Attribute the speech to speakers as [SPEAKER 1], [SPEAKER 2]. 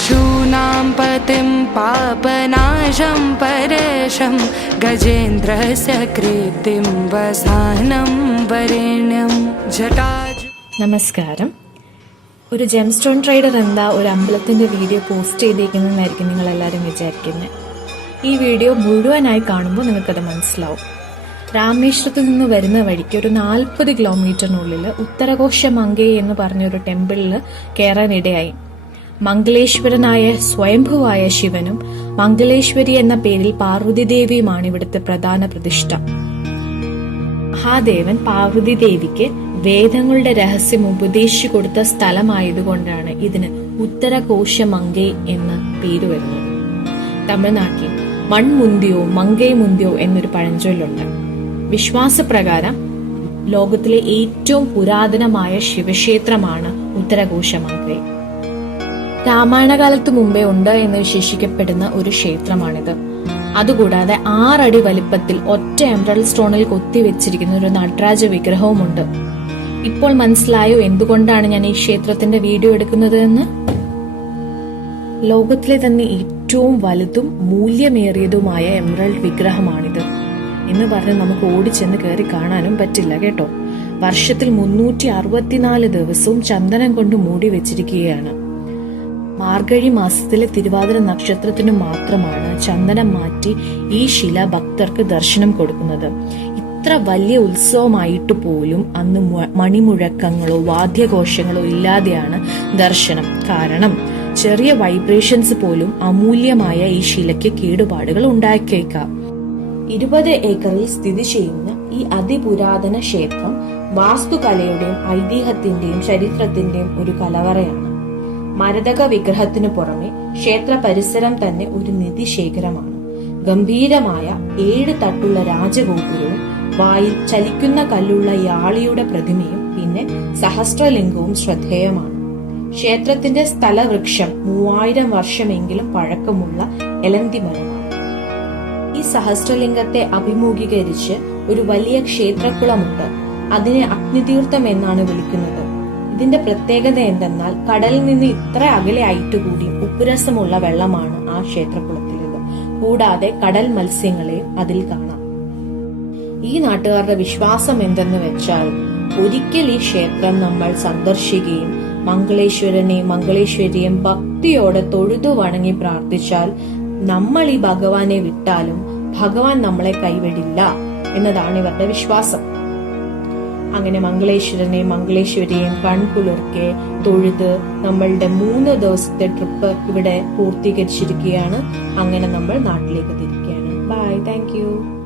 [SPEAKER 1] पशूनां पतिं पापनाशं परशं गजेन्द्रस्य വസാനം वसानं वरेण्यं
[SPEAKER 2] നമസ്കാരം ഒരു ജെം സ്റ്റോൺ ട്രേഡർ എന്താ ഒരു അമ്പലത്തിന്റെ വീഡിയോ പോസ്റ്റ് ചെയ്തേക്കുന്നതെന്നായിരിക്കും നിങ്ങളെല്ലാവരും വിചാരിക്കുന്നത് ഈ വീഡിയോ മുഴുവനായി കാണുമ്പോൾ നിങ്ങൾക്കത് മനസ്സിലാവും. രാമേശ്വരത്ത് നിന്ന് വരുന്ന വഴിക്ക് ഒരു നാൽപ്പത് കിലോമീറ്ററിനുള്ളിൽ ഉത്തരഘോഷ മങ്കേ എന്ന് പറഞ്ഞൊരു ടെമ്പിളിൽ കയറാനിടയായി മംഗളേശ്വരനായ സ്വയംഭുവായ ശിവനും മംഗളേശ്വരി എന്ന പേരിൽ പാർവതിദേവിയുമാണ് ഇവിടുത്തെ പ്രധാന പ്രതിഷ്ഠ. മഹാദേവൻ പാർവതി ദേവിക്ക് വേദങ്ങളുടെ രഹസ്യം ഉപദേശിച്ചു കൊടുത്ത സ്ഥലമായതുകൊണ്ടാണ് ഇതിന് ഉത്തരകോശമങ്കൈ എന്ന പേര് വരുന്നത്. തമിഴ്നാട്ടിൽ മൺമുന്തിയോ മങ്കൈ മുന്തിയോ എന്നൊരു പഴഞ്ചൊല്ലുണ്ട്. വിശ്വാസപ്രകാരം ലോകത്തിലെ ഏറ്റവും പുരാതനമായ ശിവക്ഷേത്രമാണ് ഉത്തരകോശമങ്കൈ രാമായണകാലത്ത് മുമ്പേ ഉണ്ട് എന്ന് വിശേഷിക്കപ്പെടുന്ന ഒരു ക്ഷേത്രമാണിത്. അതുകൂടാതെ ആറടി വലിപ്പത്തിൽ ഒറ്റ എംബ്രൽ സ്റ്റോണിൽ കൊത്തിവെച്ചിരിക്കുന്ന ഒരു നടരാജ വിഗ്രഹവുമുണ്ട്. ഇപ്പോൾ മനസ്സിലായോ എന്തുകൊണ്ടാണ് ഞാൻ ഈ ക്ഷേത്രത്തിന്റെ വീഡിയോ എടുക്കുന്നത് എന്ന്? ലോകത്തിലെ തന്നെ ഏറ്റവും വലുതും മൂല്യമേറിയതുമായ എമറൽഡ് വിഗ്രഹമാണിത്. എന്ന് പറഞ്ഞ് നമുക്ക് ഓടിച്ചെന്ന് കയറി കാണാനും പറ്റില്ല കേട്ടോ. വർഷത്തിൽ മുന്നൂറ്റി അറുപത്തിനാല് ദിവസവും ചന്ദനം കൊണ്ട് മൂടി വെച്ചിരിക്കുകയാണ്. മാർഗഴി മാസത്തിലെ തിരുവാതിര നക്ഷത്രത്തിനു മാത്രമാണ് ചന്ദനം മാറ്റി ഈ ശില ഭക്തർക്ക് ദർശനം കൊടുക്കുന്നത്. ഇത്ര വലിയ ഉത്സവമായിട്ട് പോലും അന്ന് മണിമുഴക്കങ്ങളോ വാദ്യഘോഷങ്ങളോ ഇല്ലാതെയാണ് ദർശനം. കാരണം ചെറിയ വൈബ്രേഷൻസ് പോലും അമൂല്യമായ ഈ ശിലയ്ക്ക് കേടുപാടുകൾ ഉണ്ടാക്കിയേക്കാം ഇരുപത് ഏക്കറിൽ സ്ഥിതി ചെയ്യുന്ന ഈ അതിപുരാതന ക്ഷേത്രം വാസ്തുകലയുടെയും ഐതിഹ്യത്തിന്റെയും ചരിത്രത്തിന്റെയും ഒരു കലവറയാണ്. മരതക വിഗ്രഹത്തിനു പുറമെ ക്ഷേത്ര പരിസരം തന്നെ ഒരു നിധിശേഖരമാണ്. ഗംഭീരമായ ഏഴ് തട്ടുള്ള രാജഗോപുരവും വായിൽ ചലിക്കുന്ന കല്ലുള്ള യാളിയുടെ പ്രതിമയും പിന്നെ സഹസ്രലിംഗവും ശ്രദ്ധേയമാണ്. ക്ഷേത്രത്തിന്റെ സ്ഥലവൃക്ഷം മൂവായിരം വർഷമെങ്കിലും പഴക്കമുള്ള എലന്തിമരമാണ് ഈ സഹസ്രലിംഗത്തെ അഭിമുഖീകരിച്ച് ഒരു വലിയ ക്ഷേത്രക്കുളമുണ്ട്. അതിനെ അഗ്നിതീർത്ഥം എന്നാണ് വിളിക്കുന്നത്. ഇതിന്റെ പ്രത്യേകത എന്തെന്നാൽ കടലിൽ നിന്ന് ഇത്ര അകലെ ആയിട്ട് കൂടി ഉപ്പുരസമുള്ള വെള്ളമാണ് ആ ക്ഷേത്രക്കുളത്തിലേത് കൂടാതെ കടൽ മത്സ്യങ്ങളെ അതിൽ കാണാം. ഈ നാട്ടുകാരുടെ വിശ്വാസം എന്തെന്ന് വെച്ചാൽ ഒരിക്കൽ ഈ ക്ഷേത്രം നമ്മൾ സന്ദർശിക്കുകയും മംഗളേശ്വരനെ മംഗളേശ്വരിയും ഭക്തിയോടെ തൊഴുതു വണങ്ങി പ്രാർത്ഥിച്ചാൽ നമ്മൾ ഈ ഭഗവാനെ വിട്ടാലും ഭഗവാൻ നമ്മളെ കൈവിടില്ല എന്നതാണ് ഇവരുടെ വിശ്വാസം. അങ്ങനെ മംഗളേശ്വരനെ മംഗളേശ്വരിയെയും കൺകുളിർക്കെ തൊഴുത് നമ്മളുടെ മൂന്ന് ദിവസത്തെ ട്രിപ്പ് ഇവിടെ പൂർത്തീകരിച്ചിരിക്കുകയാണ്. അങ്ങനെ നമ്മൾ നാട്ടിലേക്ക് തിരിക്കുകയാണ്. Bye thank